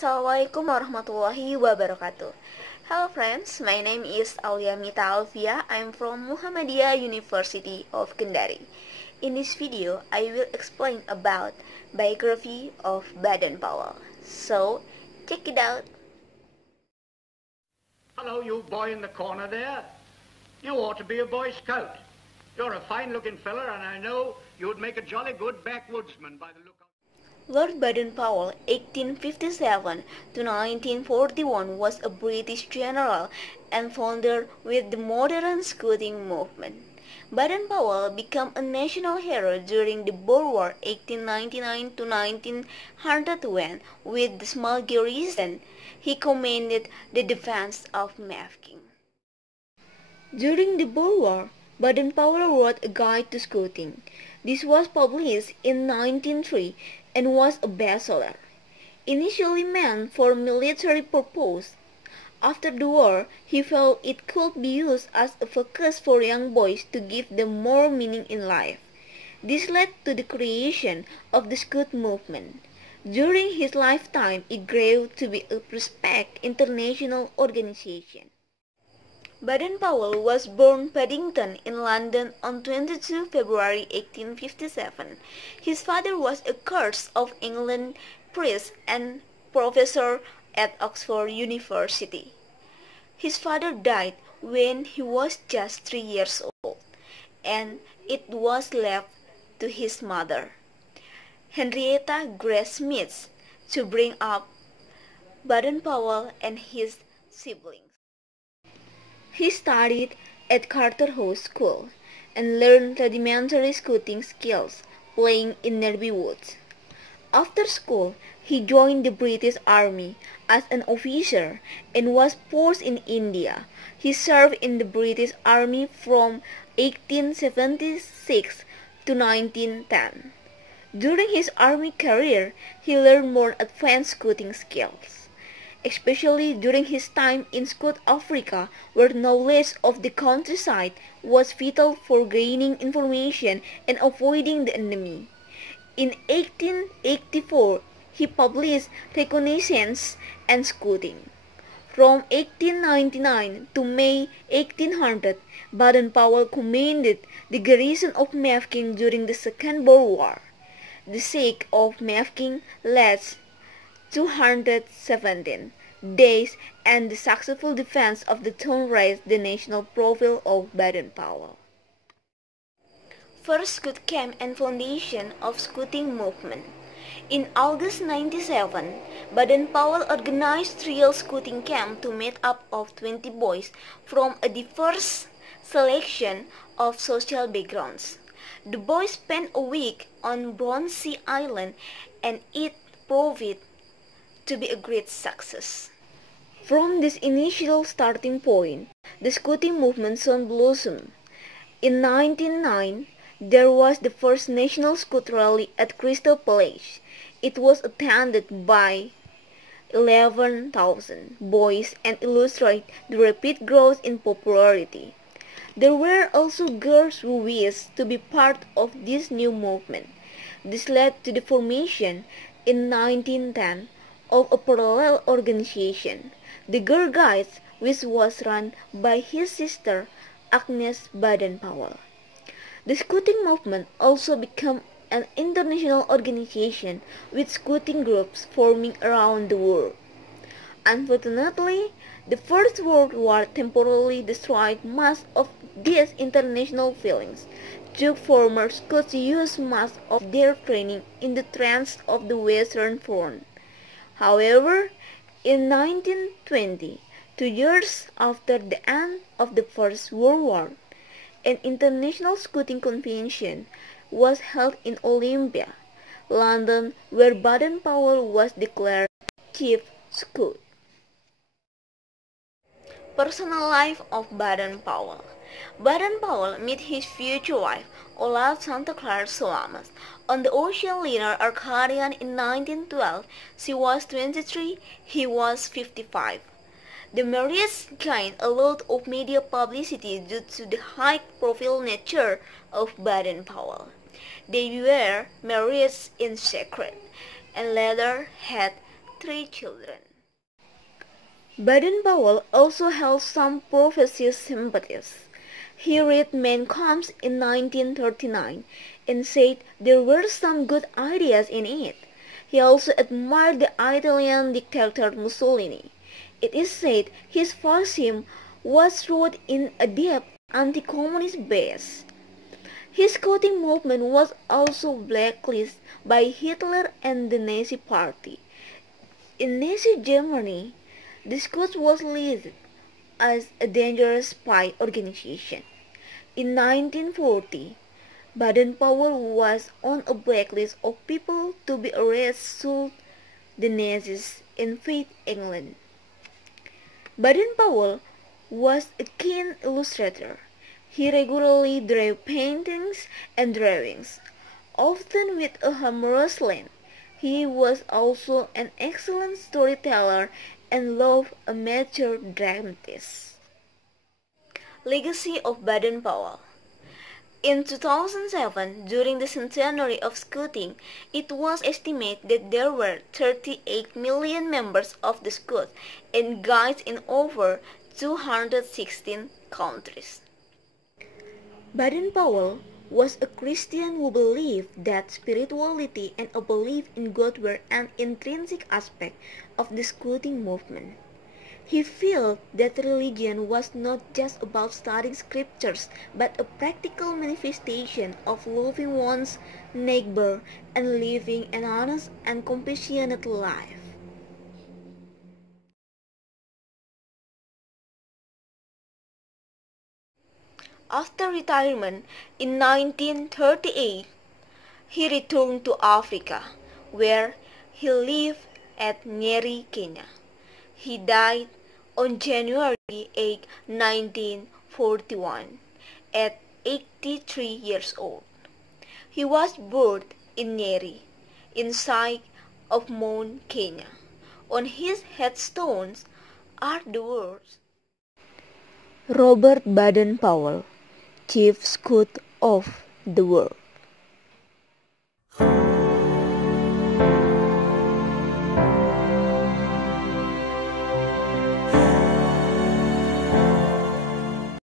Assalamualaikum warahmatullahi wabarakatuh. Hello friends, my name is Aulia Mita Alfia. I'm from Muhammadiyah University of Kendari. In this video, I will explain about biography of Baden Powell. So, check it out. Hello, you boy in the corner there. You ought to be a Boy Scout. You're a fine-looking fella, and I know you'd make a jolly good backwoodsman by the look of... Lord Baden-Powell, 1857 to 1941, was a British general and founder with the modern Scouting movement. Baden-Powell became a national hero during the Boer War 1899 to 1900 when, with the small garrison, he commanded the defense of Mafeking. During the Boer War, Baden-Powell wrote a guide to scouting. This was published in 1903 and was a bestseller. Initially meant for military purpose, after the war he felt it could be used as a focus for young boys to give them more meaning in life. This led to the creation of the Scout movement. During his lifetime, it grew to be a respected international organization. Baden-Powell was born Paddington in London on 22 February 1857. His father was a Church of England priest and professor at Oxford University. His father died when he was just 3 years old, and it was left to his mother, Henrietta Grace Smith, to bring up Baden-Powell and his siblings. He studied at Charterhouse School and learned rudimentary scouting skills playing in nearby woods. After school, he joined the British Army as an officer and was posted in India. He served in the British Army from 1876 to 1910. During his army career, he learned more advanced scouting skills, especially during his time in South Africa, where knowledge of the countryside was vital for gaining information and avoiding the enemy. In 1884, he published Reconnaissance and Scouting. From 1899 to May 1800, Baden-Powell commanded the garrison of Mafeking during the Second Boer War. The siege of Mafeking lasted 217 days, and the successful defense of the town raised the national profile of Baden-Powell. First Scout Camp and Foundation of Scouting Movement. In August 1997, Baden-Powell organized trial scouting camp to meet up of 20 boys from a diverse selection of social backgrounds. The boys spent a week on Brownsea Island, and it proved to be a great success. From this initial starting point, the scouting movement soon blossomed. In 1909, there was the first National Scout Rally at Crystal Palace. It was attended by 11,000 boys and illustrated the rapid growth in popularity. There were also girls who wished to be part of this new movement. This led to the formation in 1910 of a parallel organization, the Girl Guides, which was run by his sister Agnes Baden-Powell. The scouting movement also became an international organization with scouting groups forming around the world. Unfortunately, the First World War temporarily destroyed much of these international feelings. Two former Scouts used much of their training in the trenches of the Western Front. However, in 1920, 2 years after the end of the First World War, an international scouting convention was held in Olympia, London, where Baden-Powell was declared chief scout. Personal life of Baden-Powell. Baden-Powell met his future wife, Olaf Santa Clara Solamas, on the ocean liner Arcadian in 1912. She was 23, he was 55. The marriage gained a lot of media publicity due to the high-profile nature of Baden-Powell. They were married in secret and later had 3 children. Baden-Powell also held some progressive sympathies. He read Mein Kampf in 1939 and said there were some good ideas in it. He also admired the Italian dictator Mussolini. It is said his fascism was rooted in a deep anti-communist base. His Scouting movement was also blacklisted by Hitler and the Nazi Party. In Nazi Germany, the Scouts was listed as a dangerous spy organization. In 1940, Baden-Powell was on a blacklist of people to be arrested should the Nazis invade England. Baden-Powell was a keen illustrator. He regularly drew paintings and drawings, often with a humorous slant. He was also an excellent storyteller and loved a mature dramatist. Legacy of Baden-Powell. In 2007, during the centenary of Scouting, it was estimated that there were 38 million members of the Scouts and Guides in over 216 countries. Baden-Powell was a Christian who believed that spirituality and a belief in God were an intrinsic aspect of the Scouting movement. He felt that religion was not just about studying scriptures, but a practical manifestation of loving one's neighbor and living an honest and compassionate life. After retirement in 1938, he returned to Africa, where he lived at Nyeri, Kenya. He died on January 8, 1941, at 83 years old. He was buried in Nyeri, inside of Mount Kenya. On his headstones are the words, Robert Baden-Powell, Chief Scout of the World.